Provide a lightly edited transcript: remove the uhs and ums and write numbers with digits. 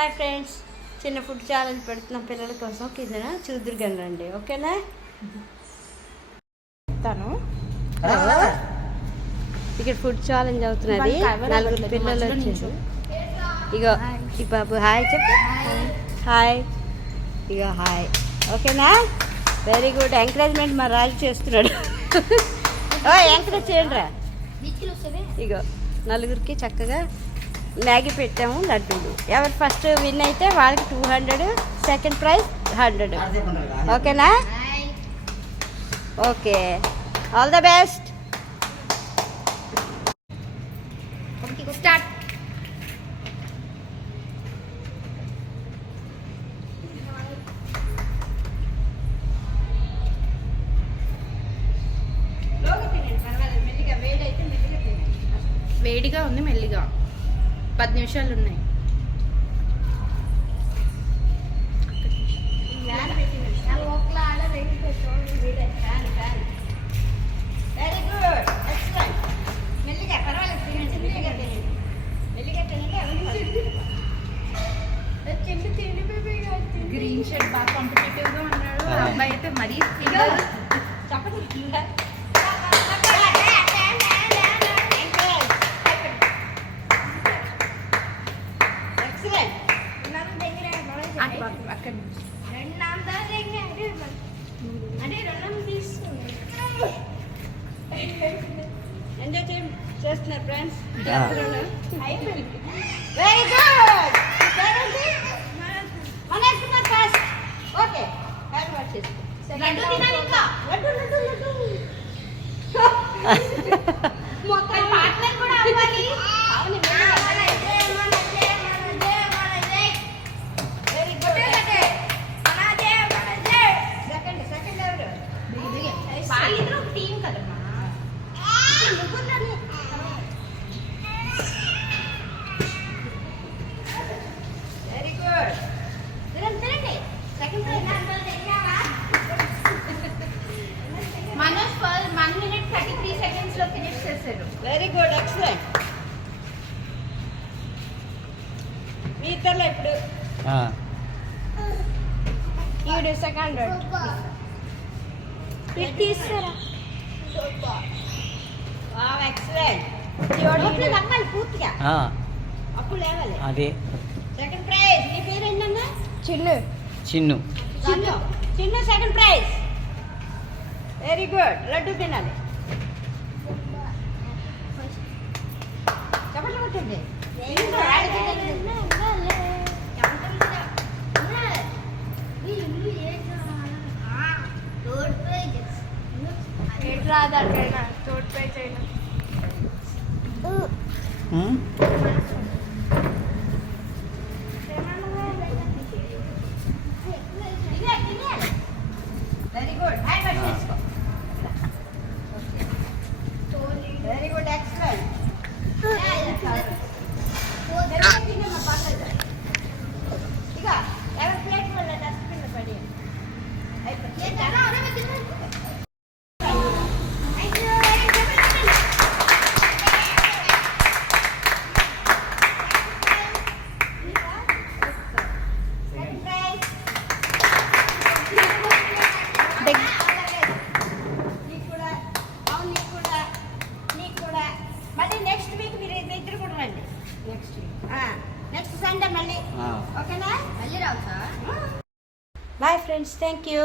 Hi friends, చిన్న food challenge పెడుతున్నాం పిల్లల కోసం. కింద చూదురు గండి. ఓకేనా? ఇక్కడ ఫుడ్ ఛాలెంజ్ అవుతున్నది. 4 పిల్లలు వచ్చారు. ఇగో ఈ బాబు హాయ్ చెప్పు. హాయ్. ఇగో హాయ్. ఓకేనా? Very good. ఎంకరేజ్మెంట్ మా రాజు చేస్తున్నాడు. ఎంకరేజ్ చేయండి రా. ఇగో 4 చక్కగా మ్యాగీ పెట్టాము, లడ్డూలు. ఎవరు ఫస్ట్ విన్ అయితే వాళ్ళకి 200, సెకండ్ ప్రైజ్ 100. ఓకేనా? Okay, all the best. Start. వేడిగా ఉంది, మెల్లిగా 10 నిమిషాలు ఉన్నాయి. గ్రీన్ షర్ట్ బాగా కాంపిటేటివ్ గా ఉన్నాడు. అబ్బాయి అయితే మరీ ఎంజాయ్ చేస్తున్నారు friends. Very good. Okay, hand wash చేసుకో. లడ్డు తినాలి ఇంకా. లడ్డు మొత్తం పార్ట్నర్ కూడా అవ్వాలి. Very good. సెకండ్ ఎవరు? వాళ్ళిద్దరూ ఒక టీం కదమ్మా. Very good. తినండి. Second prize Manoj 1 minute 33 seconds లో ఫినిష్ చేశారు. Very good, excellent. మీ ఇద్దరులో ఇప్పుడు ఈడు సెకండ్ తీస్తారా? ఎక్సలెంట్. అమ్మాయి పూర్తిగా అప్పుడు లేవాలి. అదే సెకండ్ ప్రైజ్. నీ పేరు ఏంటన్నా? Chinnu. Chinnu second prize. Very good. Laddu తినాలి. చెప్పండి కొట్టండి. రాదైనా తోడ్ పేజ్ అయినా వెరీ గుడ్. హ్యాండ్ వాష్ చేసుకో. Very good, excellent. ఇక ఎవరి ప్లేట్ వల్ల డస్ట్బిన్ పడి నెక్స్ట్ వీక్ మీరు ఇద్దరు కూడా రండి. నెక్స్ట్ సండే మళ్ళీ. ఓకేనా? మళ్ళీ రావు sir. Bye friends, thank you.